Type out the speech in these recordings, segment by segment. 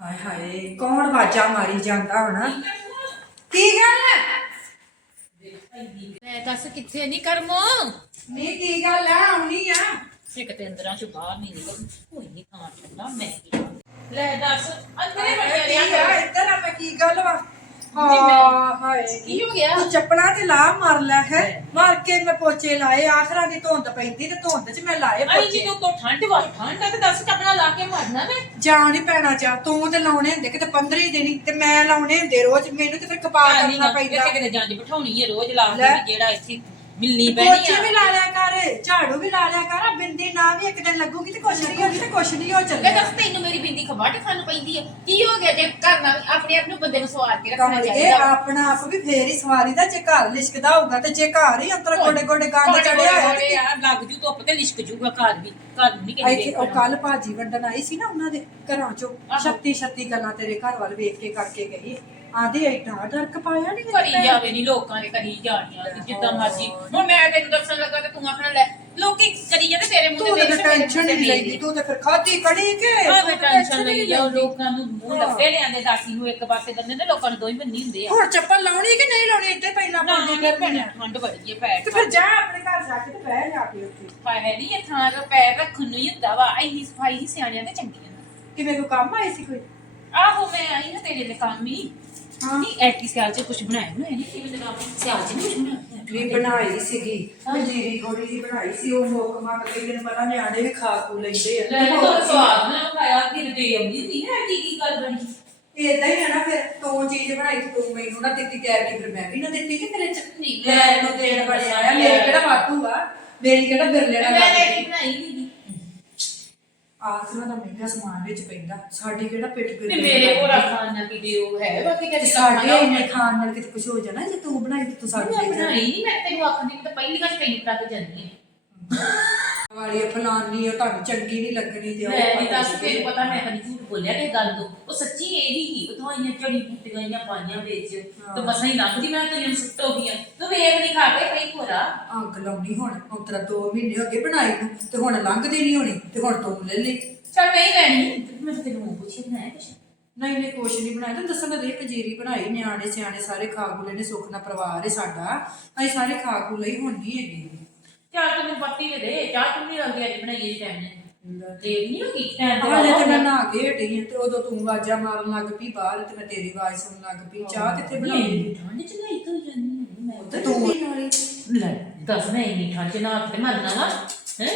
ਹਾਏ ਹਾਏ ਕੌਣ ਵਾਜਾ ਮਾਰੀ ਜਾਂਦਾ ਹੋਣਾ? ਕੀ ਗੱਲ ਹੈ? ਮੈਂ ਦੱਸ ਕਿੱਥੇ ਨਹੀਂ ਕਰਮੋ? ਨਹੀਂ ਕੀ ਗੱਲ ਹੈ? ਆਉਣੀ ਆ। ਇੱਕ ਤੇ ਅੰਦਰਾਂ ਚੋਂ ਬਾਹਰ ਨਹੀਂ ਨਿਕਲ ਕੋਈ ਨਹੀਂ ਮੈਂ ਕੀ ਕਰਾਂ। ਲੈ ਦੱਸ ਅੰਦਰੇ ਬੜਿਆ ਕੀ ਰਿਹਾ ਆ ਇੱਧਰ ਆ ਮੈਂ ਕੀ ਗੱਲ ਵਾ? ਹਾਂ ਹਾਏ ਕੀ ਹੋ ਗਿਆ? ਤੂੰ ਚੱਪਲਾਂ ਤੇ ਲਾ ਮਾਰ ਲੈ ਹੈ? ਮਾਰ ਕੇ ਮੈਂ ਪੋਚੇ ਲਾਏ ਆਖਰਾਂ ਦੀ ਧੁੰਦ ਪੈਂਦੀ ਤੇ ਧੁੰਦ 'ਚ ਮੈਂ ਲਾਏ ਆਈ ਪੋਚੇ। ਜਦੋਂ ਤੋਂ ਠੰਡ ਵਾ ਠੰਡ ਆ ਤੇ ਦੱਸ ਕਪੜਾ ਲਾ ਕੇ ਮਰਨਾ ਮੈਂ। ਜਾਣ ਨਹੀਂ ਪੈਣਾ ਚਾ ਤੂੰ ਤੇ ਲਾਉਣੇ ਹੁੰਦੇ ਕਿਤੇ 15 ਹੀ ਦਿਨੀ ਤੇ ਮੈਂ ਲਾਉਣੇ ਹੁੰਦੇ ਰੋਜ਼ ਮੈਨੂੰ ਤੇ ਫਿਰ ਕਪਾਹ ਕਰਨਾ ਪੈਂਦਾ। ਕਿਤੇ ਕਿਤੇ ਜਾਂਦੀ ਬਿਠਾਉਣੀ ਹੈ ਰੋਜ਼ ਲਾ ਲੈ। ਕੇ ਜਿਹੜਾ ਇੱਥੇ ਮਿਲਣੀ ਪੋਚੇ ਪੈਣੀ ਵੀ ਆ। ਲਾ ਲਿਆ ਕਰ ਝਾੜੂ ਵੀ ਲਾ ਲਿਆ ਕਰ ਆਹ ਬਿੰਦੀ ਨਾ ਵੀ ਇੱਕ ਦਿਨ ਲੱਗੂਗੀ ਤੇ ਕੁਛ ਨਹੀਂ ਹੋਣੀ ਤੇ ਕੁਛ ਨਹੀਂ ਹੋ ਲੈ ਚੱਲਿਆ। ਦੱਸ ਤੈਨੂੰ ਮੇਰੀ ਬਿੰਦੀ ਖਵਾਟ ਖਾਣ ਪੈਂਦੀ ਹੈ ਕੀ ਹੋ ਗਿਆ ਜੇ ਕਰਨਾ ਆਪਣੇ ਆਪ ਨੂੰ ਬੰਦੇ ਨੂੰ ਸਵਾਰ ਕੇ ਰੱਖਣਾ ਕਮਲ ਚਾਹੀਦਾ ਆਪਣਾ ਆਪ ਵੀ ਫੇਰ ਹੀ ਸਵਾਰੀ ਦਾ ਜੇ ਘਰ ਲਿਸ਼ਕਦਾ ਹੋਊਗਾ ਤੇ ਜੇ ਘਰ ਹੀ ਅੰਦਰ ਗੋਡੇ ਗੋਡੇ ਗੰਦ ਚੜਿਆ ਹੋਇਆ ਤੇ ਆ ਲੱਗ ਜੂ ਧੁੱਪ ਤੇ ਲਿਸ਼ਕ ਜੂਗਾ ਘਰ ਵੀ ਘਰ ਨੂੰ ਨਹੀਂ ਕਹਿੰਦੇ ਇੱਥੇ ਉਹ ਕੱਲ ਭਾਜੀ ਵੰਡਣ ਆਈ ਸੀ ਨਾ ਉਹਨਾਂ ਦੇ ਘਰਾਂ ਚੋਂ ਛੱਤੀ ਛੱਤੀ ਗੱਲਾਂ ਤੇਰੇ ਘਰ ਵੱਲ ਵੇਖ ਕੇ ਕਰਕੇ ਗਈ ਆਂਦੀ ਐਡਾ ਡਰਕ ਪਾਇਆ ਨਹੀਂ ਕਰੀ ਜਾਵੇ ਨਹੀਂ ਲੋਕਾਂ ਨੇ ਕਰੀ ਜਾਣੀਆਂ ਤੇ ਜਿੱਦਾਂ ਮਰਜ਼ੀ। ਹੁਣ ਮੈਂ ਤੈਨੂੰ ਦੱਸਣ ਲੱਗਾ ਤੇ ਤੂੰ ਆਖਣ ਲੈ ਲੋਕੀ ਕਰੀ ਜਾਂਦੇ ਤੇਰੇ ਮੂੰਹ ਤੂੰ ਤੇ ਟੈਨਸ਼ਨ ਨਹੀਂ ਲੈਂਦੀ। ਤੂੰ। ਤਾਂ ਫਿਰ ਖਾਦੀ ਕੜੀ ਕੇ ਹਾਂ ਤੂੰ ਤਾਂ ਟੈਨਸ਼ਨ ਨਹੀਂ ਲੈਂਦੀ। ਲੋਕਾਂ ਨੂੰ ਮੂੰਹ ਹਾਂ। ਲੱਫੇ ਲਿਆਂਦੇ ਦਾਸੀ ਨੂੰ ਇੱਕ ਪਾਸੇ ਦੰਦੇ ਨੇ ਲੋਕਾਂ ਨੂੰ ਦੋਈ ਬੰਨੀ ਹੁੰਦੇ ਆ। ਹੁਣ ਚੱਪਲ ਲਾਉਣੀ ਕਿ ਨਹੀਂ ਲਾਉਣੀ ਇੱਥੇ ਪਹਿਲਾਂ ਨਾ ਪਾਉਂਦੀ ਨਹੀਂ ਭੈਣਾ ਠੰਡ ਬੜੀ ਹੈ ਪੈਰ ਤੇ ਫਿਰ ਜਾ ਆਪਣੇ ਘਰ ਜਾ ਕੇ ਤੇ ਬਹਿ ਜਾ ਕੇ ਉੱਥੇ। ਪਾਏ ਨਹੀਂ ਇਹ ਥਾਂ ਦਾ ਪੈਰ ਰੱਖਣ ਨੂੰ ਹੀ ਹੁੰਦਾ ਵਾ ਇੰਨੀ ਸਫ਼ਾਈ ਹੀ ਸਿਆਣਿਆਂ ਤੇ ਚੰਗੀ ਹੁੰਦੀ ਕਿਵੇਂ ਕੋ ਕੰਮ ਆਈ ਸੀ ਕੋਈ? ਆਹੋ ਮੈਂ ਆਈ ਨਾ ਤੇਰੇ ਲਈ ਕੰਮ ਹੀ। ਹਾਂ। ਨਹੀਂ ਐਟੀ ਸਿਆਲ ਚ ਕੁਝ ਬਣਾਇਆ ਨਾ ਨਹੀਂ? ਕਿਵੇਂ ਕੰਮ ਸਿਆਲ ਚ ਨਹੀਂ ਕੁਝ ਬਣਾਇਆ ਵੀ ਬਣਾਈ ਸੀਗੀ। ਮਜੀਰੀ ਥੋੜੀ ਜੀ ਬਣਾਈ ਸੀ ਉਹ ਮੁੱਕ ਮੱਕ ਕੇ ਦਿਨ ਪਹਿਲਾਂ ਨਿਆਣੇ ਵੀ ਖਾ ਖੂ ਲੈਂਦੇ ਆ। ਲੈ ਤੋ ਸਵਾਦ ਨਾ ਖਾਇਆ ਕਿ ਦੇ ਆਉਂਦੀ ਸੀ ਨਾ ਕੀ ਕੀ ਕਰ ਬਣੀ? ਏਦਾਂ ਹੀ ਆ ਨਾ ਫਿਰ ਤੂੰ ਚੀਜ਼ ਬਣਾਈ ਤੇ ਤੂੰ ਮੈਨੂੰ ਨਾ ਦਿੱਤੀ ਕਹਿ ਕੇ ਫਿਰ ਮੈਂ ਵੀ ਨਾ ਦਿੱਤੀ ਕਿ ਤੇਰੇ ਚ? ਨਹੀਂ, ਲੈ ਨੂੰ ਦੇਣ ਬੜੇ ਆਇਆ ਮੇਰੇ ਕਿਹੜਾ ਵਾਧੂ ਆ? ਮੇਰੀ ਕਿਹੜਾ ਬਿਰਲੇ ਮੈਂ ਲੱਗਦੀ। ਕੇ ਬਣਾਈ ਨਹੀਂ ਆਖਰਾਂ ਦਾ ਮਹਿੰਗਾ ਸਮਾਨ ਵਿੱਚ ਪੈਂਦਾ। ਸਾਡੇ ਕਿਹੜਾ ਪਿੱਠ ਤੇ ਮੇਰੇ ਕੋਲ। ਖਾਣਾ ਕਿ ਉਹ ਹੈ ਬਾਕੀ ਤੇ ਕਦੇ ਸਾਡੇ ਇੰਨੇ ਖਾਣ ਨਾਲ ਕਿਤੇ ਕੁਝ ਹੋ ਜਾਣਾ ਜੇ ਤੂੰ ਬਣਾਈ ਤੇ ਤੂੰ ਸਾਡੇ ਮੈਂ ਦੇ ਬਣਾਈ ਨਹੀਂ ਮੈਂ ਤੈਨੂੰ ਆਖਦੀ ਤਾਂ ਪਹਿਲੀ ਗੱਲ ਤੈਨੂੰ ਤੱਕ ਜਾਂਦੀ ਹੈ। ਵਾਲੀ ਫਲਾਨੀ ਉਹ ਤੁਹਾਨੂੰ ਚੰਗੀ ਨਹੀਂ ਲੱਗਣੀ ਤੇ ਉਹ ਮੈਂ ਨਹੀਂ ਦੱਸ ਤੈਨੂੰ ਪਤਾ ਮੈਂ ਕਦੀ ਝੂਠ ਬੋਲਿਆ ਕਿ ਗੱਲ ਤੋਂ। ਉਹ ਸੱਚੀ ਇਹੀ ਹੀ ਉਹ ਦਵਾਈਆਂ ਝੜੀ ਬੂਟੀਆਂ ਜਾਂ ਪਾਈਆਂ ਵਿੱਚ ਤੇ ਮਸਾਂ ਹੀ ਲੰਘਦੀ ਮੈਂ ਤੈਨੂੰ ਸੁੱਟ ਹੋ ਗਈਆਂ ਤੂੰ ਵੇਖ ਨਹੀਂ ਖਾ ਕੇ ਕਈ ਹੋਰਾ ਅੱਗ ਲਾਉਣੀ ਹੁਣ ਹੁਣ ਤੇਰਾ 2 ਮਹੀਨੇ ਹੋ ਗਏ ਬਣਾਈ ਨੂੰ ਤੇ ਹੁਣ ਲੰਘਦੀ ਨਹੀਂ ਹੋਣੀ ਤੇ ਹੁਣ ਤੂੰ ਲੈ ਲਈ। ਚੱਲ ਨਹੀਂ ਲੈਣੀ ਮੈਂ ਤਾਂ ਤੈਨੂੰ ਪੁੱਛਿਆ ਬਣਾਇਆ ਕੁਛ? ਨਹੀਂ ਨਹੀਂ ਕੁਛ ਨਹੀਂ ਬਣਾਇਆ। ਤੈਨੂੰ ਦੱਸਣ ਦੇ ਪੰਜੀਰੀ ਬਣਾਈ ਨਿਆਣੇ ਸਿਆਣੇ ਸਾਰੇ ਖਾ ਖੂ ਲੈਣੇ ਸੁੱਖ ਨਾਲ ਪਰਿਵਾਰ ਹੈ ਸਾਡਾ। ਅਸੀਂ ਸਾਰੇ ਖਾ ਖੂ ਲਈ ਹੁਣ ਨਹੀਂ ਹੈਗੀ। ਚਾਹ ਤੂੰ ਮੈਨੂੰ ਪੱਤੀ ਦੇ ਦੇ ਚਾਹ ਤੂੰ ਨਹੀਂ ਰੰਗੀ ਅੱਜ ਬਣਾਈ ਇਹ ਟਾਈਮ ਨੇ ਦੇ ਨਹੀਂ ਹੋ ਕੀ ਟਾਈਮ ਤੇ ਹਾਲੇ ਤੇ ਮੈਂ ਨਹਾ ਕੇ ਹਟੀ ਹਾਂ ਤੇ ਉਦੋਂ ਤੂੰ ਆਵਾਜ਼ਾਂ ਮਾਰਨ ਲੱਗ ਪਈ ਬਾਹਰ ਤੇ ਮੈਂ ਤੇਰੀ ਆਵਾਜ਼ ਸੁਣਨ ਲੱਗ ਪਈ। ਚਾਹ ਕਿੱਥੇ ਬਣਾਉਂਦੀ ਠੰਡ ਚ ਨਹੀਂ ਤੂੰ ਜਾਂਦੀ ਮੈਂ ਤੇ ਤੂੰ ਨਾਲੇ ਲੈ ਦੱਸ ਮੈਂ ਇੰਨੀ ਠੰਡ ਚ ਨਾ ਤੇ ਮਰਨਾ ਵਾ ਹੈ?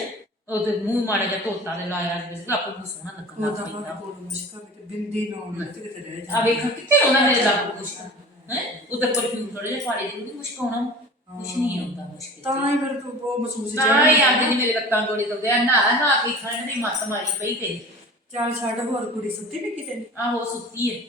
ਉਹ ਤੇ ਮੂੰਹ ਮਾੜੇ ਜਿਹਾ ਧੋਤਾ ਦੇ ਲਾਇਆ ਜਿਸ ਆਪੋ ਨੂੰ ਸੋਹਣਾ ਲੱਗਣਾ ਉਹਦਾ ਹਾਂ ਕੋਲ ਮੁਸ਼ਕਲ ਤੇ ਬਿੰਦੀ ਨਾ ਹੋਣੀ ਤੇ ਕਿਤੇ ਰਹਿ ਆ ਜਾ ਵੇਖ ਕਿੱਥੇ ਉਹਨਾਂ ਮੇਰੇ ਲੱਗ ਮੁਸ਼ਕਲ ਹੈ? ਉਹ ਤਾਂ ਪਰਫਿਊਮ ਥੋੜੇ ਜਿਹਾ ਪਾੜੇ ਦੇ ਮੁਸ਼ਕਲ ਹੋਣਾ ਕੁਛ ਨਹੀਂ ਹੁੰਦਾ ਮੁਸ਼ਕਲ ਤਾਂ ਹੀ ਫਿਰ ਤੂੰ ਉਹ ਮਹਿਸੂਸ ਤਾਂ ਹੀ ਅੱਜ ਨਹੀਂ ਮੇਰੇ ਲੱਤਾਂ ਗੋੜੇ ਦੁਖਦੇ ਆ ਨਾ ਨਾ ਕੀ ਖਾਣ ਦੀ ਮੱਤ ਮਾਰੀ ਪਈ ਤੇ ਚਾਰ ਛੱਡ ਹੋਰ ਕੁੜੀ ਸੁੱਤੀ ਵੀ ਕਿਤੇ ਨਹੀਂ ਆਹੋ ਸੁੱਤੀ ਹੈ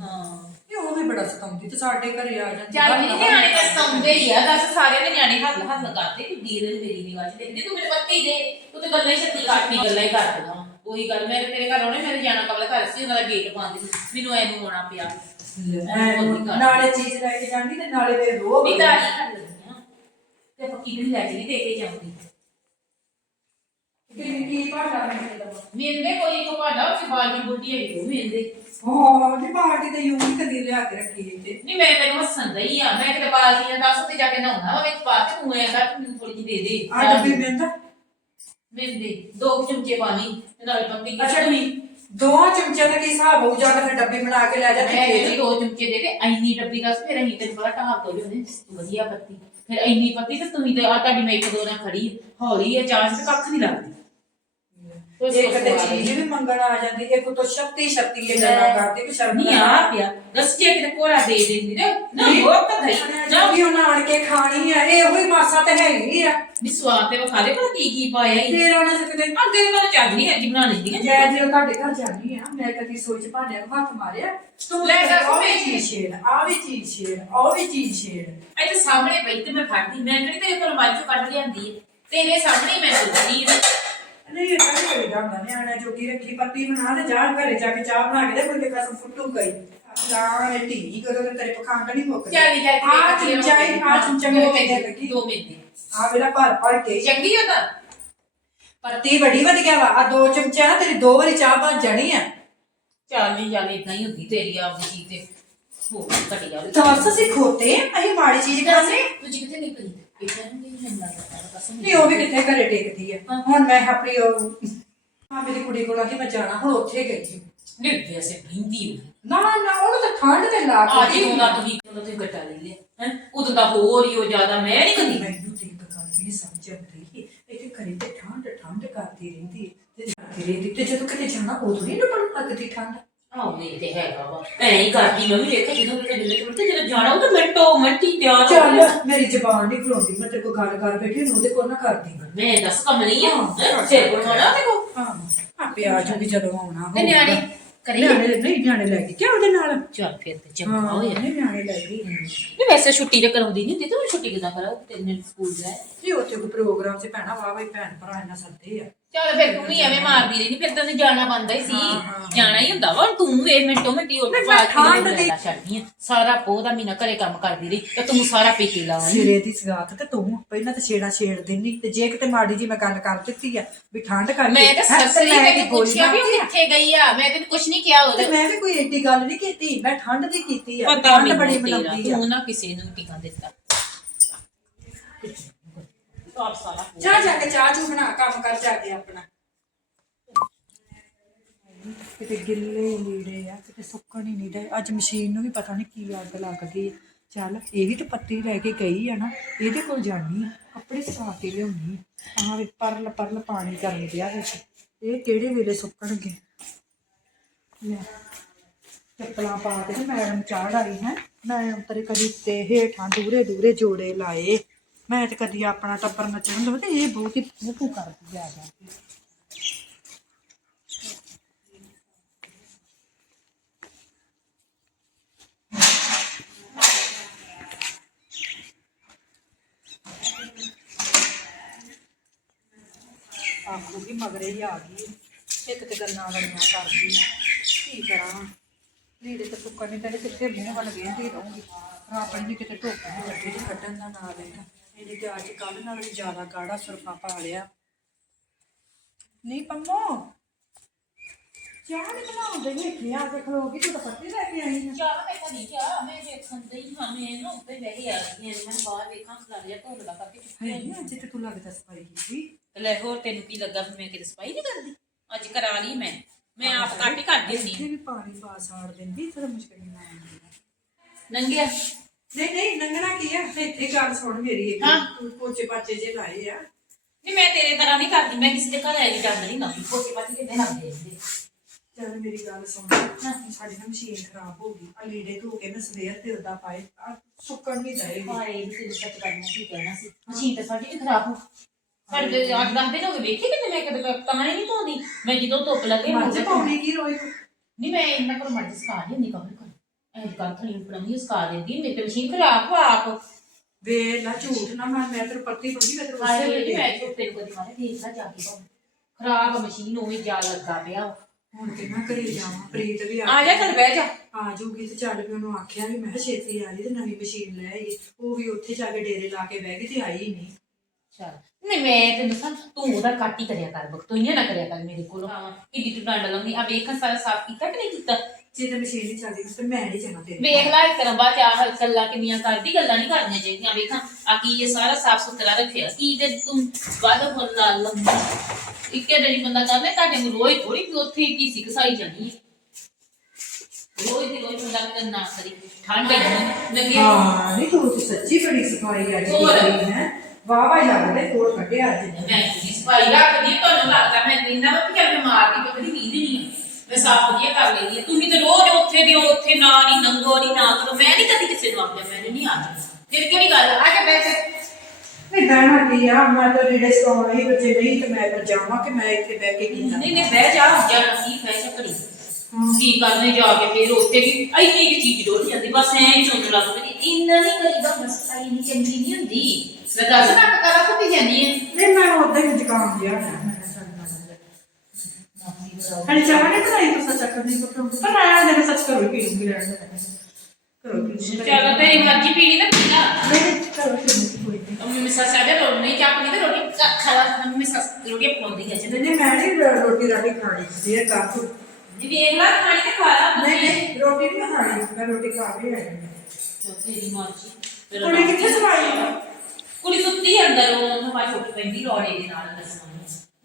ਹਾਂ। ਇਹ ਉਹ ਵੀ ਬੜਾ ਸਤਾਉਂਦੀ ਤੇ ਸਾਡੇ ਘਰੇ ਆ ਜਾਂਦੀ। ਚੱਲ ਨਹੀਂ ਨਿਆਣੇ ਤਾਂ ਸੌਂਦੇ ਹੀ ਆ ਦੱਸ ਸਾਰਿਆਂ ਦੇ ਨਿਆਣੇ ਹੱਥ ਹੱਥ ਲਗਾਤੇ ਕਿ ਦੀਰ ਮੇਰੀ ਨਿਗਾਹ ਚ ਦੇਖਦੀ ਤੂੰ ਮੇਰੇ ਪੱਤੀ ਦੇ ਤੂੰ ਤੇ ਗੱਲਾਂ ਹੀ ਛੱਤੀ ਕਾਟਣੀ ਗੱਲਾਂ ਹੀ ਕਰਦਾ ਉਹੀ ਗੱਲ ਮੈਂ ਤੇਰੇ ਘਰ ਆਉਣੇ ਮੇਰੇ ਜਾਣਾ ਕਬਲ ਘਰ ਸੀ ਉਹਨਾਂ ਦਾ ਗੇਟ ਬੰਦ ਸੀ ਮੈਨੂੰ ਐਨੂੰ ਆਉਣਾ ਪਿਆ। ਨਾਲੇ ਚੀਜ਼ ਲੈ ਕੇ ਜਾਂਦੀ ਤੇ ਨਾਲੇ ਵੇ ਵੀ ਦਾੜੀ ਕਰ ਲੈਂਦੀ ਆ। ਤੇ ਪੱਕੀ ਵੀ ਲੈ ਕੇ ਨਹੀਂ ਦੇ ਕੇ ਜਾਂਦੀ। ਕੀ ਕੀ ਭਾੜਾ ਮੈਂ ਦਵਾ ਮਿਲਦੇ ਕੋਈ ਇੱਕ ਭਾਡਾ ਉਸ ਬਾਜੀ ਬੁੱਢੀ ਹੈ ਉਹ ਮਿਲਦੇ। ਹਾਂ ਜੀ ਬਾਲਟੀ ਤੇ ਯੂੰ ਕਦੀ ਲਿਆ ਕੇ ਰੱਖੀ ਤੇ। ਨਹੀਂ ਮੈਂ ਤੈਨੂੰ ਹੱਸਣ ਦਈ ਆ। ਮੈਂ ਕਿਤੇ ਬਾਲਟੀ ਨਾਲ ਦੱਸ ਤੇ ਜਾ ਕੇ ਨਹਾਉਣਾ ਵਾ ਵਿੱਚ ਪਾ ਕੇ ਤੂੰ ਐਂ ਕਰ ਤੂੰ ਮੈਨੂੰ ਥੋੜੀ ਜਿਹੀ ਦੇ ਦੇ। ਆ ਡੱਬੀ ਮਿੰਦਾ ਮਿਲਦੇ ਦੋ ਕੁ ਚਮਚੇ ਪਾਣੀ ਤੇ ਨਾਲ ਕੀ ਅੱਛਾ ਨਹੀਂ ਦੋ ਚਮਚਿਆਂ ਦਾ ਕੀ ਹਿਸਾਬ ਹੋਊ ਜਾਂ ਤਾਂ ਫਿਰ ਡੱਬੀ ਬਣਾ ਕੇ ਲੈ ਜਾ ਤੇ ਮੈਂ ਦੇ ਕਹਿੰਦੀ ਦੇ। ਦੋ ਚਮਚੇ ਦੇ ਕੇ ਇੰਨੀ ਡੱਬੀ ਦੱਸ ਫਿਰ ਅਸੀਂ ਤੈਨੂੰ ਪਤਾ ਢਾਬ ਤੋਂ ਲਿਆਉਂਦੇ ਵਧੀਆ ਪੱਤੀ ਫਿਰ ਇੰਨੀ ਪੱਤੀ ਤੇ ਤੂੰ ਤੇ ਆ ਤੁਹਾਡੀ ਮੈਂ ਇੱਕ ਦੋ ਨਾਲ ਖੜੀ ਹੌਲੀ ਆ ਚਾਹ ਤੇ ਕੱਖ ਨਹੀਂ ਲੱਗਦੀ ਇੱਕ ਤੇ ਚੀਜ਼ ਵੀ ਮੰਗਣ ਆ ਜਾਂਦੀ ਇੱਕ ਤੋਂ ਸ਼ਕਤੀ ਸ਼ਕਤੀ ਇਹ ਗੱਲਾਂ ਕਰਦੀ ਕਿ ਸ਼ਰਮ ਨਹੀਂ ਆ। ਪਿਆ ਦੱਸ ਜੇ ਕਿਤੇ ਕੋਰਾ ਦੇ ਦਿੰਦੀ ਨਾ ਨਾ ਹੋਰ ਤਾਂ ਨਹੀਂ। ਨਾ। ਵੀ ਉਹਨਾਂ ਆਣ ਕੇ ਖਾਣੀ ਆ ਇਹ ਉਹੀ ਮਾਸਾ ਤੇ ਹੈਗੀ ਆ। ਵੀ ਸਵਾਦ ਤੇ ਵਿਖਾ ਦੇ ਪਰ ਕੀ ਕੀ ਪਾਇਆ ਹੀ। ਫੇਰ ਉਹਨਾਂ ਦੇ ਕਿਤੇ ਅੱਗੇ ਤਾਂ ਮੈਨੂੰ ਚੱਜ ਨਹੀਂ ਹੈ ਜੀ ਬਣਾ ਲੈਂਦੀ ਹੈ ਮੈਂ ਜਦੋਂ ਤੁਹਾਡੇ ਘਰ ਜਾਂਦੀ ਆ ਮੈਂ ਕਦੀ ਸੋਚ ਭਾਂਡਿਆਂ ਨੂੰ ਹੱਥ ਮਾਰਿਆ ਤੂੰ ਲੈ ਦੱਸ ਆਹ ਵੀ ਚੀਜ਼ ਛੇੜ ਆ ਵੀ ਚੀਜ਼ ਛੇੜ ਆ ਵੀ ਚੀਜ਼ ਛੇੜ। ਇੱਥੇ ਸਾਹਮਣੇ ਪਈ ਤੇ ਮੈਂ ਫੜਦੀ ਮੈਂ ਕਿਹੜੀ ਤੇਰੇ ਕੋਲ ਚੋਂ ਕੱਢ ਲਿਆਂਦੀ ਹੈ ਤੇਰੇ ਸਾਹਮਣੇ ਹੀ ਮੈਂ ਸੁਣਦੀ ਹਾਂ ਨਹੀਂ ਇਹ ਤਾਂ ਕੋਈ ਹੁੰਦਾ ਨਿਆਣਾ ਜੋਗੀ ਰੱਖੀ ਪੱਤੀ ਬਣਾ ਤੇ ਜਾ ਘਰੇ ਜਾ ਕੇ ਚਾਹ ਬਣਾ ਕੇ ਦੇ ਕੋਈ ਕਸਮ ਫੁੱਟੂ ਗਈ ਲਾਂ ਨੇ ਢੀ ਕਦੋਂ ਤੇ ਤੇਰੇ ਪਖੰਡ ਨਹੀਂ ਮੁੱਕਦੇ। ਚੱਲ ਜਾ ਆ ਚਮਚਾ ਹੀ ਆ ਚਮਚਾ ਮੇਰੇ ਕਿੰਨੇ ਲੱਗੀ। ਦੋ ਮਿੰਟ। ਆ ਮੇਰਾ ਭਰ ਭਰ ਕੇ। ਚੰਗੀ ਹੋ ਤਾਂ। ਪੱਤੀ ਬੜੀ ਵਧੀਆ ਵਾ ਆ ਦੋ ਚਮਚੇ ਨਾ ਤੇਰੀ ਦੋ ਵਾਰੀ ਚਾਹ ਬਣ ਜਾਣੀ ਆ। ਚੱਲ ਜੀ ਚੱਲ ਇਦਾਂ ਹੀ ਹੁੰਦੀ ਤੇਰੀ ਆਪ ਦੀ ਤੇ। ਹੋ ਘਟੀ ਜਾਵੇ ਦੱਸ ਅਸੀਂ ਖੋਤੇ ਅਸੀਂ ਮਾੜੀ ਚੀਜ਼ ਕਰਾਂਗੇ ਤੂੰ ਜੀ ਕਿੱਥੇ ਨਿਕਲੀ? ਇੱਥੇ ਨਹੀਂ ਕਸਮ ਨਹੀਂ ਉਹ ਵੀ ਕਿੱਥੇ ਘਰੇ ਟਿਕਦੀ ਆ। ਹੁਣ ਮੈਂ ਆਪਣੀ ਉਹ ਹਾਂ ਮੇਰੀ ਕੁੜੀ ਕੋਲ ਆਖੀ ਮੈਂ ਜਾਣਾ ਹੁਣ ਉੱਥੇ ਗਈ ਸੀ। ਨਹੀਂ ਵੈਸੇ ਬਹਿੰਦੀ ਹੋਈ ਨਾ ਨਾ ਉਹਨੂੰ ਤਾਂ ਠੰਡ ਤੇ ਲਾ ਆ ਕੇ ਜੀ ਉਹਦਾ ਤੁਸੀਂ ਉਦੋਂ ਤੁਸੀਂ ਗੱਟਾ ਲੈ ਲਿਆ ਹੈ? ਉਦੋਂ ਤਾਂ ਹੋਰ ਹੀ ਉਹ ਜ਼ਿਆਦਾ ਮੈਂ ਨਹੀਂ ਕਦੀ। ਮੈਨੂੰ ਤੇ ਇੱਕ ਗੱਲ ਦੀ ਨੀ ਸਮਝ ਆਉਂਦੀ ਇਹ ਘਰੇ ਤੇ ਠੰਡ ਠੰਡ ਕਰਦੀ ਰਹਿੰਦੀ ਹੈ ਤੇ ਕਰਦੀ ਰਹਿੰਦੀ ਤੇ ਜਦੋਂ ਕਿਤੇ ਜਾਣਾ ਉਦੋਂ ਨਹੀਂ ਨੂੰ ਲੱਗਦੀ ਠੰਡ। ਆਹ ਨਹੀਂ ਤੇ ਹੈਗਾ ਵਾ। ਐਂ ਹੀ ਕਰਦੀ ਮੈਂ ਵੀ ਵੇਖਿਆ ਜਦੋਂ ਕਿਤੇ ਦਿਲ ਚ ਤੇ ਜਦੋਂ ਜਾਣਾ ਉਹ ਤਾਂ ਮਿੰਟੋ ਮਿੰਟੀ ਤਿਆਰ ਹੋ ਚੱਲ ਗਿਆ। ਮੇਰੀ ਜ਼ਬਾਨ ਨਹੀਂ ਖਲੋਂਦੀ ਮੈਂ ਤੇਰੇ ਕੋਲ ਗੱਲ ਕਰ ਬੈਠੀ ਨੂੰ ਉਹਦੇ ਕੋਲ ਨਾ ਕਰਦੀ ਮੈਂ ਮੈਂ ਦੱਸ ਕੰਮ ਨਹੀਂ ਆ ਹਾਂ। ਸਿਰ ਬਣਾਉਣਾ ਤੇ ਕੋ ਹਾਂ ਆਪੇ ਆ ਜੂਗੀ ਜਦੋਂ ਆਉਣਾ ਤੇ ਨਿਆਣੇ ਕਰੀ ਨਿਆਣੇ ਨਹੀਂ ਨਿਆਣੇ ਲੈ ਕੇ ਕਿਆ ਉਹਦੇ ਨਾਲ? ਚੱਲ ਫਿਰ ਤੇ ਚੰਗਾ ਹਾਂ ਹੋਇਆ। ਨਹੀਂ ਨਿਆਣੇ ਲੈ ਗਈ ਨਹੀਂ ਵੈਸੇ ਛੁੱਟੀ ਤੇ ਕਰਾਉਂਦੀ ਨਹੀਂ ਹੁੰਦੀ ਤੂੰ ਛੁੱਟੀ ਕਿਦਾਂ ਕਰਾ? ਤਿੰਨ ਦਿਨ ਸਕੂਲ ਜਾ ਜੀ ਉੱਥੇ ਕੋਈ ਪ੍ਰੋਗਰਾਮ 'ਚ ਭੈਣਾ ਵਾਹ ਬਈ ਭੈਣ ਭਰਾ ਇਹਨਾਂ ਸੱਦੇ ਆ। ਚੱਲ ਫਿਰ ਤੂੰ ਵੀ ਐਵੇਂ ਮਾਰਦੀ ਰਹੀ ਨਹੀਂ ਫਿਰ ਤੈਨੂੰ ਜਾਣਾ ਬੰਦਾ ਹੀ ਸੀ। ਜਾਣਾ ਹੀ ਹੁੰਦਾ ਵਾ ਹੁਣ ਤੂੰ ਇਹ ਮਿੰਟੋ ਮਿੰਟੀ ਉੱਠ ਨਹੀਂ, ਮੈਂ ਠੰਡ ਦੀ- ਛੱਡਦੀ ਸਾਰਾ ਪੋਹ ਦਾ ਮਹੀਨਾ ਘਰੇ ਕੰਮ ਕਰਦੀ ਰਹੀ ਤੇ ਤੂੰ ਸਾਰਾ ਪੀਤੀ ਲਾਵਾਂ ਸਿਰੇ ਦੀ ਸਗਾਤ ਤੇ ਤੂੰ ਪਹਿਲਾਂ ਤਾਂ ਛੇੜਾ ਛੇੜ ਦਿੰਨੀ ਤੇ ਜੇ ਕਿਤੇ ਮਾੜੀ ਜੀ ਮੈਂ ਗੱਲ ਕਰ ਦਿੱਤੀ ਆ ਵੀ ਠੰਡ ਕਰਕੇ ਮੈਂ ਤਾਂ ਤੇ ਸੱਸਰੀ ਗੋਲੀ ਪੁੱਛਿਆ ਵੀ ਉਹ? ਕਿੱਥੇ ਗਈ ਆ ਮੈਂ ਤੈਨੂੰ ਕੁਝ ਨਹੀਂ ਕਿਹਾ ਤੇ ਉਹਦੇ ਮੈਂ ਵੀ ਕੋਈ ਏਡੀ ਗੱਲ ਨਹੀਂ ਕੀਤੀ ਮੈਂ ਠੰਡ ਦੀ ਕੀਤੀ ਆ ਠੰਡ ਬੜੀ ਮਨਾਉਂਦੀ ਆ। ਤੂੰ ਨਾ ਕਿਸੇ ਨੂੰ ਟਿਕਾ ਦਿੱਤਾ। ਸਾਫ਼ ਸਾਰਾ ਜਾ ਜਾ ਕੇ ਚਾਹ ਚੂ ਬਣਾ ਕੰਮ ਕਰ ਜਾ ਕੇ ਆਪਣਾ। ਕਿਤੇ ਗਿੱਲੇ ਲੀੜੇ ਆ ਕਿਤੇ ਸੁੱਕਣ ਹੀ ਨਹੀਂ ਦੇ ਅੱਜ ਮਸ਼ੀਨ ਨੂੰ ਵੀ ਪਤਾ ਨਹੀਂ ਕੀ ਅੱਗ ਲੱਗ ਗਈ ਚੱਲ ਇਹ ਵੀ ਤਾਂ ਪੱਤੀ ਲੈ ਕੇ ਗਈ ਆ ਨਾ ਇਹਦੇ ਕੋਲ ਜਾਣੀ ਆ ਕੱਪੜੇ ਸੁਕਾ ਕੇ ਲਿਆਉਣੀ ਆ। ਵੀ ਪਰਲ ਪਰਲ ਪਾਣੀ ਕਰਨ ਦਿਆ ਵਿੱਚ ਇਹ ਕਿਹੜੇ ਵੇਲੇ ਸੁੱਕਣਗੇ? ਲੈ ਚੱਪਲਾਂ ਪਾ ਕੇ ਮੈਡਮ ਚਾੜ ਆਈ ਹੈ। ਮੈਂ ਤੇਰੇ ਕਦੀ ਤੇ ਹੇਠਾਂ ਦੂਰੇ ਦੂਰੇ ਜੋੜੇ ਲਾਏ। ਮੈਂ ਤੇ ਕਦੀ ਆਪਣਾ ਟੱਬਰ ਨੱਚਣ ਹੁੰਦਾ ਤੇ ਇਹ ਬਹੁਤ ਹੀ ਫੂ ਕਰਦੀ ਆ ਜਾ ਕੇ। ਆਖੂਗੀ ਮਗਰੇ ਹੀ ਆ ਗਈ। ਇੱਕ ਤੇ ਗੱਲਾਂ ਬੜੀਆਂ ਕਰਦੀ। ਕੀ ਕਰਾਂ? ਲੀੜੇ ਤੇ ਸੁੱਕਣ ਨਹੀਂ ਤੇ ਕਿੱਥੇ ਮੂੰਹ ਵੱਲ ਵੇਂਦੀ ਰਹੂੰਗੀ। ਆਪਣੀ ਵੀ ਕਿਤੇ ਧੁੱਪ ਦੀ ਲੱਗੀ ਕੱਢਣ ਦਾ ਨਾ ਲੈਣਾ ਇਹਨੇ ਤੇ ਅੱਜ ਕੱਲ ਨਾਲ ਵੀ ਜ਼ਿਆਦਾ ਗਾੜਾ ਸੁਰਫਾ ਪਾ ਲਿਆ। ਨਹੀਂ ਪੰਮੋ ਚਾਹ ਨਹੀਂ ਬਣਾਉਂਦੇ ਵੇਖੀ ਆ ਕੇ ਖਲੋਗੀ ਤੂੰ ਤਾਂ ਪੱਤੀ ਲੈ ਕੇ ਆਈ ਹੈ ਚਾਹ ਮੈਂ ਤਾਂ ਨਹੀਂ ਚਾਹ ਮੈਂ ਵੇਖਣ ਦੇ ਹੀ ਮੈਂ ਨਾ ਉੱਤੇ ਬਹਿ ਕੇ ਆ ਗਈ ਹਾਂ ਮੈਂ ਬਾਹਰ ਵੇਖਾਂ ਖਲਾ ਲਿਆ ਕਰਕੇ ਨਹੀਂ ਅੱਜ ਤੇ ਤੂੰ ਲੱਗਦਾ ਸਫ਼ਾਈ ਕੀਤੀ। ਤੇ ਲੈ ਹੋਰ ਤੈਨੂੰ ਕੀ ਲੱਗਾ ਫਿਰ ਮੈਂ ਕਿਤੇ ਸਫ਼ਾਈ ਨਹੀਂ ਕਰਦੀ? ਅੱਜ ਕਰਾ ਲਈ ਮੈਂ ਮੈਂ ਆਪ ਕੱਟ ਹੀ ਕਰਦੀ ਹੁੰਦੀ ਇੱਥੇ ਵੀ ਪਾਣੀ ਪਾ ਸਾੜ ਦਿੰਦੀ ਤੇ ਮੁਸ਼ਕਿਲ ਨਾ ਆਉਂਦੀ ਨੰਗਿਆ। ਨਹੀਂ ਨਹੀਂ ਨੰਗਣਾ ਕੀ ਆ? ਇੱਥੇ ਗੱਲ ਸੁਣ ਮੇਰੀ ਇੱਕ। ਹਾਂ। ਤੂੰ ਪੋਚੇ ਪਾਚੇ ਜੇ ਲਾਏ ਆ। ਨਹੀਂ ਮੈਂ ਤੇਰੇ ਤਰ੍ਹਾਂ ਨਹੀਂ ਕਰਦੀ। ਮੈਂ ਕਿਸੇ ਦੇ ਘਰ ਆਈ ਜਾਂਦੀ ਨਹੀਂ ਨਾ ਕੋਟੀ ਪਾਟੀ ਕਿਤੇ ਨਾ ਦੇ ਦਿੰਦੇ ਚੱਲ ਮੇਰੀ ਗੱਲ ਸੁਣ। ਸਾਡੀ ਨਾ ਮਸ਼ੀਨ ਖਰਾਬ ਹੋ ਗਈ। ਆ ਲੀੜੇ ਧੋ ਕੇ ਮੈਂ ਸਵੇਰ ਤੇ ਉਦਾਂ ਪਾਏ। ਆ ਸੁੱਕਣ ਨਹੀਂ ਦਏ ਹਾਏ ਇਹ ਤੈਨੂੰ ਸੱਚ ਕਰਨਾ ਕੀ ਕਹਿਣਾ ਸੀ? ਮਸ਼ੀਨ ਤਾਂ ਸਾਡੀ ਵੀ ਖਰਾਬ ਹੋ ਸਾਡੇ ਅੱਠ ਦਸ ਦਿਨ ਹੋ ਗਏ। ਵੇਖੀ ਕਿਤੇ ਮੈਂ ਕਦੇ ਤਾਂ ਹੀ ਨਹੀਂ ਧੋਦੀ। ਮੈਂ ਜਦੋਂ ਧੁੱਪ ਲੱਗੇ ਮੱਝ ਪਾਉਣੀ ਕੀ ਰੋਈ ਨਹੀਂ ਮੈਂ ਇੰਨਾ ਕਰ ਮਰਜ਼ੀ ਸਕਾ ਨਹੀਂ ਹੁੰਦੀ ਕਮਲ ਕਰ ਐਂ ਕਰ ਥਣੀ ਪੜਾਉਂਦੀ ਸਕਾ ਦਿੰਦੀ ਮੇਰੀ ਤਾਂ ਮਸ਼ੀਨ ਖਰਾਬ ਵਾ ਆਪ। ਵੇ ਲਾ ਝੂਠ ਨਾ ਮਾਰ ਮੈਂ ਤੇਰੇ ਪੱਤੀ ਪੱਤੀ ਮੈਂ ਤੇਰੇ ਹਾਏ ਉਸੇ ਵੇਲੇ ਮੈਂ ਝੂਠੇ ਨੂੰ ਕਦੀ ਮਾਰੇ ਦੇਖ ਲੈ ਜਾ ਕੇ ਭਾਵੇਂ। ਖਰਾਬ ਮਸ਼ੀਨ ਉਵੇਂ ਜਾ ਲੱਗਾ ਪਿਆ। ਵਾ। ਹੁਣ ਕਿੰਨਾ ਘਰੇ ਜਾਵਾਂ ਪ੍ਰੀਤ ਵੀ ਆ ਜਾ ਚੱਲ ਬਹਿ ਜਾ। ਆ ਜੂਗੀ ਤੇ ਚੱਲ ਵੀ ਉਹਨੂੰ ਆਖਿਆ ਵੀ ਮੈਂ ਕਿਹਾ ਛੇਤੀ ਆ ਜੀ ਤੇ ਨਵੀਂ ਮਸ਼ੀਨ ਲੈ ਆਈਏ। ਉਹ ਵੀ ਉੱਥੇ ਜਾ ਕੇ ਡੇਰੇ ਲਾ ਕੇ ਬਹਿ ਗਈ ਤੇ ਆਈ ਹੀ ਨਹੀਂ ਚੱਲ। ਨਹੀਂ ਮੈਂ ਤੈਨੂੰ ਦੱਸਾਂ ਤੂੰ ਉਹਦਾ ਕੱਟ ਹੀ ਕਰਿਆ ਕਰ ਬਕ ਤੂੰ ਇਹ ਨਾ ਕਰਿਆ ਕਰ ਮੇਰੇ ਕੋਲ। ਕਿੱਡੀ ਤੂੰ ਡੰਡ ਲਾਉਂਦੀ ਆ ਵੇਖ ਸਾਰਾ ਸਾਫ਼ ਕੀਤਾ ਕਿ ਨਹੀਂ ਕੀਤਾ? ਜੇ ਤੇ ਮਸ਼ੀਨ ਨਹੀਂ ਚੱਲਦੀ ਤੇ ਮੈਂ ਨਹੀਂ ਜਾਣਾ ਤੇਰੇ ਵੇਖ ਲੈ ਇਸ ਤਰ੍ਹਾਂ ਬਾਅਦ ਆਹ ਗੱਲਾਂ ਕਿੰਨੀਆਂ ਕਰਦੀ ਗੱਲਾਂ ਨਹੀਂ ਕਰਨੀਆਂ ਚਾਹੀਦੀਆਂ। ਵੇਖਾਂ ਆ ਕੀ ਇਹ ਸਾਰਾ ਸਾਫ਼ ਸੁਥਰਾ ਰੱਖਿਆ। ਕੀ ਤੇ ਤੂੰ ਵੱਧ ਫੁੱਲ ਲਾ ਲੰਮੀ। ਇੱਕੇ ਦਿਨ ਹੀ ਬੰਦਾ ਕਹਿੰਦਾ ਤੁਹਾਡੇ ਨੂੰ ਰੋਜ਼ ਥੋੜੀ ਕਿ ਉੱਥੇ ਹੀ ਕੀ ਸਿਖਾਈ ਜਾਣੀ ਹੈ ਰੋਜ਼ ਦੀ ਰੋਜ਼ ਬੰਦਾ ਕਹਿੰਦਾ ਨਾ ਕਰੀ ਠੰਡ ਹੈ ਲੱਗੇ ਹਾਂ ਨਹੀਂ ਤੂੰ ਤੇ ਸੱਚੀ ਬੜੀ ਸਫ਼ਾਈ ਅੱਜ ਹੋਰ। ਕੀਤੀ ਹੈ। ਵਾਹ ਵਾਹ ਲੱਗਦਾ ਕੋਲ ਕੱਢਿਆ ਅੱਜ। ਮੈਂ ਦੀ ਸਫ਼ਾਈ ਰੱਖਦੀ ਹਾਂ, ਤੁਹਾਨੂੰ ਲੱਗਦਾ ਮੈਂ ਇੰਨਾ ਵਾ ਕਿ ਚੱਲ ਮੈਂ ਮਾਰਦੀ ਤੇ ਕਦੀ ਵੀਹ ਨਹੀਂ ਆ ਮੈਂ ਸਾਫ਼ ਵਧੀਆ ਕਰ ਲੈਂਦੀ ਹਾਂ। ਤੁਸੀਂ ਤੇ ਰੋਜ਼ ਉੱਥੇ ਦੇ ਉੱਥੇ ਨਾ ਨਹੀਂ ਨੰਗੋ ਨਹੀਂ ਨਾ ਕਰੋ। ਮੈਂ ਨਹੀਂ ਕਦੀ ਕਿਸੇ ਨੂੰ ਆਖਿਆ ਮੈਂ ਨਹੀਂ ਆ ਫਿਰ ਕਿਹੜੀ ਗੱਲ ਆ? ਜਾ ਬੈਠ ਨਹੀਂ ਬਹਿਣਾ ਕੀ ਆ? ਮੈਂ ਤਾਂ ਲੀੜੇ ਸਕਾਉਣਾ ਹੀ ਬੱਚੇ ਨਹੀਂ ਤੇ ਮੈਂ ਫਿਰ ਜਾਵਾਂ ਕਿ ਮੈਂ ਇੱਥੇ ਬਹਿ ਕੇ ਕੀ ਕਰਾਂ? ਨਹੀਂ ਨਹੀਂ ਬਹਿ ਜਾ। ਜਾ ਕੀ ਬਹਿ ਜਾ ਕਰੀ ਕੀ ਕਰਨੇ ਜਾ ਕੇ ਫਿਰ ਉੱਥੇ ਵੀ ਇੰਨੀ ਕੀ ਚੀਜ਼ ਡੋਲ ਜਾਂਦੀ ਬਸ ਐਂ ਹੀ ਚੁੰਨ ਲੱਗ ਪਈ। ਇੰਨਾ ਨਹੀਂ ਕਰੀਦਾ ਬਸ ਆਈ ਨਹੀਂ ਚੰਗੀ ਨਹੀਂ ਹੁੰਦੀ। ਮੈਂ ਦੱਸ ਨਾ ਕਰਾ ਕੁੱਤੀ ਜਾਂਦੀ ਹੈ ਨਹੀਂ ਮੈਂ ਉਦਾਂ ਹੀ ਜ਼ੁਕਾਮ ਜਿਹਾ ਹੋਇਆ ਚਾਹ ਨਹੀਂ ਬਣਾਈ ਤਾਂ ਸੱਚ ਕਰ ਨਹੀਂ ਪਤਾ ਪਰ ਆਇਆ ਦੇ ਸੱਚ ਕਰੋ ਪੀ ਲੂੰਗੀ ਰਹਿਣ ਦੇ ਚਲੋ ਪੀ ਲਓ। ਚਲੋ ਤੇਰੀ ਮਰਜ਼ੀ ਪੀਣੀ ਤਾਂ ਪੀ ਲਾ ਨਹੀਂ ਚਲੋ ਪੀ ਲਓ, ਕੋਈ ਨਹੀਂ ਮੰਮੀ ਸੱਸ ਆ ਜਾ ਰੋਟੀ ਨਹੀਂ ਚਾਹ ਪੀਣੀ ਤੇ ਰੋਟੀ ਖਾ- ਖਾ ਲਾ ਮੰਮੀ ਸੱਸ ਰੋਟੀ ਪਕਾਉਂਦੀ ਹੈ ਜਦੋਂ ਨਹੀਂ ਮੈਂ ਨਹੀਂ ਰੋਟੀ ਰਾਟੀ ਖਾਣੀ ਦੇਰ ਕਰ ਤੂੰ ਜੀ ਵੇਖ ਲਾ ਖਾਣੀ ਤੇ ਖਾ ਲਾ ਨਹੀਂ ਨਹੀਂ ਰੋਟੀ ਨਹੀਂ ਖਾਣੀ ਮੈਂ ਰੋਟੀ ਖਾ ਕੇ ਆਈ ਹਾਂ ਚਲੋ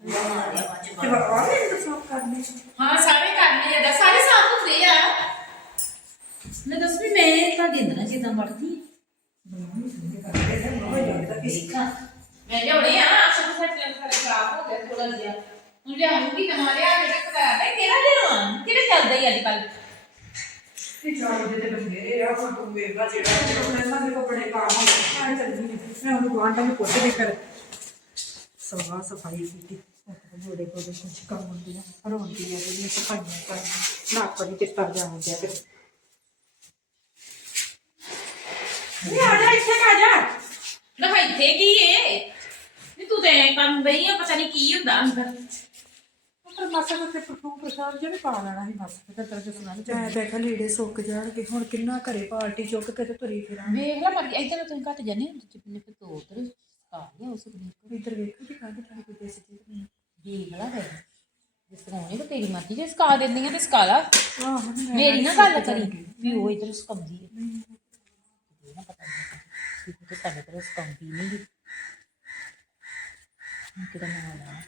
ਆ ਨੂੰ ਦੇ ਤੇ ਬਾਬਾ ਨੇ ਦੱਸੋ ਕਰਨੀ ਹਾਂ ਸਾਰੇ ਕਰ ਲਏ ਦਾ ਸਾਰੇ ਸਾਫ਼ ਹੁੰਦੇ ਆ। ਨਾ ਦੱਸ ਵੀ ਮੈਂ ਤੁਹਾਡੇ ਅੰਦਰ ਜਿੱਦਾਂ ਵੜਦੀ। ਮੈਂ ਲਿਆਉਣੇ ਆ ਨੂੰ ਸੱਟ ਲੱਗ ਖਰਾਬ ਹੋ ਗਿਆ ਥੋੜਾ ਜਿਹਾ। ਹੁਣ ਲਿਆਉਂਗੀ ਨਵਾਂ ਲਿਆ ਜਿਹੜਾ ਕਰਾ ਲੈ ਕਿਹੜਾ ਲਿਆਵਾਂ ਕਿਹੜਾ ਚੱਲਦਾ ਹੀ ਅੱਜ ਕੱਲ ਇਹ ਚਾਰ ਵਜੇ ਤੇ ਬੰਦੇ ਆ ਹੁਣ ਤੂੰ ਵੇਖਦਾ ਜਿਹੜਾ ਮੈਂ ਸਾਡੇ ਕੋਲ ਬੜੇ ਕੰਮ ਹੋ ਮੈਂ ਚੱਲੀ ਨੀ। ਮੈਂ ਉਹਨੂੰ ਗਵਾਂਢਾਂ ਨੂੰ ਪੁੱਛ ਕੇ ਕਰ ਸਵਾ ਸਫ਼ਾਈ ਕੀਤੀ। ਬੋੜੇ ਕੋਲ ਕੁਝ ਕੰਮ ਹੁੰਦੀਆਂ ਰੋਂਦੀ ਆ ਜਿਹੜੀ ਸਫਾਈਆਂ ਕਰਨਾ ਨਾ ਪੜੀ ਚਿੱਟਾ ਜਾ ਹੋ ਗਿਆ ਕਿਤੇ ਨਹੀਂ ਆ ਜਾ ਇੱਥੇ ਆ ਜਾ ਨਾ ਇੱਥੇ ਕੀ ਏ? ਨੀ ਤੂੰ ਤੇ ਐਂ ਕੰਮ ਬਈ ਆ ਪਤਾ ਨਹੀਂ ਕੀ ਹੁੰਦਾ ਅੰਦਰ। ਪਰ ਮਾਸਾ ਕੋ ਤੇ ਪਰਫੂਮ ਪ੍ਰਸ਼ਾਦ ਜਿਹੜੇ ਪਾ ਲੈਣਾ ਸੀ ਬਸ ਤੇ ਤੇਰੇ ਤੇ ਸੁਣਾ ਮੈਂ ਬੈਠਾ ਲੀੜੇ ਸੁੱਕ ਜਾਣਗੇ ਹੁਣ ਕਿੰਨਾ ਘਰੇ ਪਾਰਟੀ ਚੁੱਕ ਕੇ ਤੇ ਤੁਰੀ ਫਿਰਾਂ ਵੇਖ ਲੈ ਮਰ ਇੱਧਰ ਤੁਸੀਂ ਘੱਟ ਜਾਨੇ ਜਿੰਨੇ ਫਿਰ ਤੋ ਉਧਰ ਆ ਗਿਆ ਉਸ ਨੂੰ ਇੱਧਰ ਵੇਖੋ ਕਿ ਕਾਹਦੇ ਤਾਂ ਕੋਈ ਦੇਸੀ ਚੀਜ਼ ਨਹੀਂ ਦੇਖ ਲੈ ਫਿਰ ਜਿਸ ਤਰ੍ਹਾਂ ਉਹਨੇ ਤਾਂ ਤੇਰੀ ਮਰਜ਼ੀ ਜੇ ਸਕਾ ਦਿੰਦੀਆਂ ਤੇ ਸਕਾ ਲਾ ਆਹੋ ਮੈਂ ਮੇਰੀ ਨਾ ਗੱਲ ਕਰੀ ਵੀ ਉਹ ਇਧਰ ਸਕਾਉਂਦੀ ਹੈ ਇਹ ਨਾ ਪਤਾ ਨਹੀਂ ਕਿ ਤੇ ਸਾਡੇ ਕੋਲ ਸਕਾਉਂਦੀ ਨਹੀਂ ਗੀ ਹੁਣ ਕਿਹਦਾ ਨਾਮ ਆ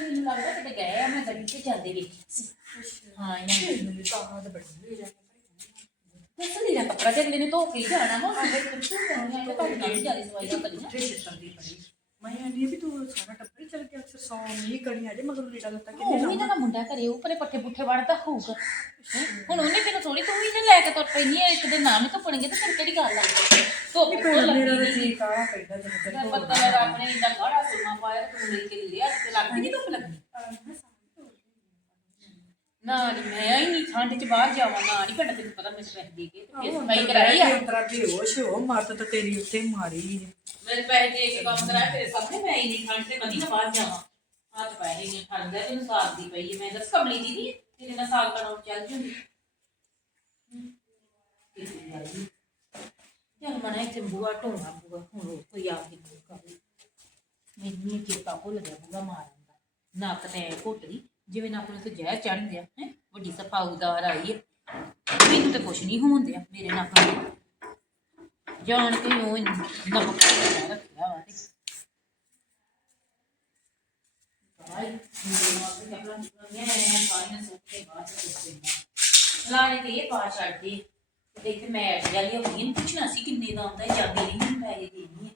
ਮੈਨੂੰ ਲੱਗਦਾ ਕਿਤੇ ਗਏ ਆ ਮੈਂ ਗੱਡੀ ਤੇ ਜਾਂਦੇ ਵੇਖੀ ਸੀ ਹਾਂ ਇਹਨਾਂ ਨੇ ਮੈਨੂੰ ਤਾਂ ਤਾਂ ਬੜੀ ਹੋਈ ਜਾਂਦੀ ਦੱਸ ਨਹੀਂ ਰਿਹਾ ਕੱਪੜਾ ਤੇ ਅਗਲੇ ਨੇ ਧੋ ਕੇ ਹੀ ਜਾਣਾ ਵਾ। ਉਹਦੇ ਤੇ ਕਿਉਂ ਕਰਨੀ ਹੈ ਤਾਂ ਨਾਲ ਜਾਰੀ ਸਵਾਈਆਂ ਕਰੀਆਂ ਉੱਥੇ ਛੇਤਰ ਦੀ ਬੜੀ ਮੈਂ ਆਂਦੀ ਵੀ ਤੂੰ ਸਾਰਾ ਟੱਬਰ ਹੀ ਚੱਲ ਗਿਆ ਅਕਸਰ ਸੌ ਨਹੀਂ ਕਣੀ ਅਜੇ ਮਗਰ ਲੀੜਾ ਲੱਤਾ ਉਹ ਕਿੰਨੇ ਵੀ ਨਾ ਮੁੰਡਾ ਘਰੇ ਉੱਪਰੇ ਪੱਠੇ ਪੁੱਠੇ ਵੜਦਾ ਹੋਊਗਾ। ਹੈਂ? ਹੁਣ ਉਹਨੇ ਕਿਹਨੂੰ ਥੋੜੀ ਤੂੰ ਵੀ ਨਾ ਲੈ ਕੇ ਤੁਰ ਪੈਣੀ ਹੈ ਇੱਕ ਤੇ ਫਿਰ ਕਿਹੜੀ ਗੱਲ ਆ? ਧੁੱਪ ਤੋਂ ਮੇਰਾ ਲੱਗੀ ਤਾਂ ਨਹੀਂ। ਜੀ ਕਾਲਾ ਪੈਂਦਾ ਜਦੋਂ ਤੇਰਾ ਤੱਕ ਪਤਾ ਲੱਗਾ ਆਪਣੇ ਇੰਨਾ ਗਾੜਾ ਸੁਰਮਾ ਪਾਇਆ ਤੇ ਲੈ ਕੇ ਲਿਆ ਤੇ ਲੱਗਦੀ ਨਹੀਂ ਧੁੱਪ ਲੱਗਣੀ। ਨਾ ਨੀ ਮੈਂ ਹੀ ਨਹੀਂ ਠੰਡ ਚ ਬਾਹਰ ਜਾਵਾਂ ਨਾ ਨਹੀਂ ਪਿੰਡ ਤੈਨੂੰ ਪਤਾ ਮੇਰੇ ਪੈਸੇ ਦੇ ਕੇ ਤੇ ਫਿਰ ਸਫ਼ਾਈ ਕਰਾਈ ਆ। ਤੇਰਾ ਬੇਹੋਸ਼ ਹੋ ਮੱਤ ਤਾਂ ਤੇਰੀ ਉੱਤੇ ਮਾਰੀ ਹੈ ਮੇਰੇ ਪੈਸੇ ਦੇ ਕੇ ਕੰਮ ਕਰਾਇਆ ਤੇਰੇ ਸਾਹਮਣੇ ਮੈਂ ਹੀ ਨਹੀਂ ਠੰਡ ਤੇ ਕਦੀ ਨਾ ਬਾਹਰ ਜਾਵਾਂ। ਹੱਥ ਪੈਸੇ ਨਹੀਂ ਠੰਡ ਦਾ ਤੈਨੂੰ ਸਾਥ ਦੀ ਪਈ ਹੈ ਮੈਂ ਦੱਸ ਕਮਲੀ ਦੀ ਨਹੀਂ ਤੇਰੇ ਨਾਲ ਸਾਲ ਕਰਾਉਂ ਚੱਲ ਜੂਗੀ। ਚੱਲ ਮਨਾ ਇੱਥੇ ਬੂਆ ਢੋਣਾ ਬੂਆ ਹੁਣ ਉਹ ਕੋਈ ਆ ਕੇ ਕੋਈ ਕਰ ਮੈਨੂੰ ਨਹੀਂ ਚੇਤਾ ਭੁੱਲ ਗਿਆ ਬੂਆ ਮਾਰਨ ਦਾ। ਨੱਕ ਤੇ ਘੁੱਟਦੀ ਜਿਵੇਂ ਨਾ ਆਪਣੇ ਤੇ ਜ਼ਹਿਰ ਚੜ ਗਿਆ ਹੈ, ਵੱਡੀ ਸਫਾਉਦਾਰ ਆਈ ਹੈ ਮੈਨੂੰ ਤੇ ਕੁਛ ਨਹੀਂ ਹੋਣ ਦਿਆ ਮੇਰੇ ਨੱਕ ਨੂੰ ਜਾਣ ਕੇ ਉਹ ਨਮਕ ਰੱਖਿਆ ਰੱਖਿਆ ਵਾ ਤੇ। ਭਾਈ ਮੇਰੇ ਨਾਲ ਤੇ ਆਪਣਾ ਨਿਕਲਣੀਆਂ ਐ ਪਾਣੀ ਨਾਲ ਸੁੱਕ ਕੇ ਬਾਅਦ ਚ ਸੁੱਕ ਪੈਂਦਾ ਲਾਣੇ ਤੇ ਇਹ ਪਾ ਛੱਡਦੇ ਤੇ ਇੱਥੇ ਮੈਂ ਜਾਲੀ ਹੋਣੀ ਪੁੱਛਣਾ ਸੀ ਕਿੰਨੇ ਦਾ ਆਉਂਦਾ ਹੈ ਜਾਂਦੀ ਨਹੀਂ ਮੈਨੂੰ ਪੈਸੇ ਦੇਣੀ ਹੈ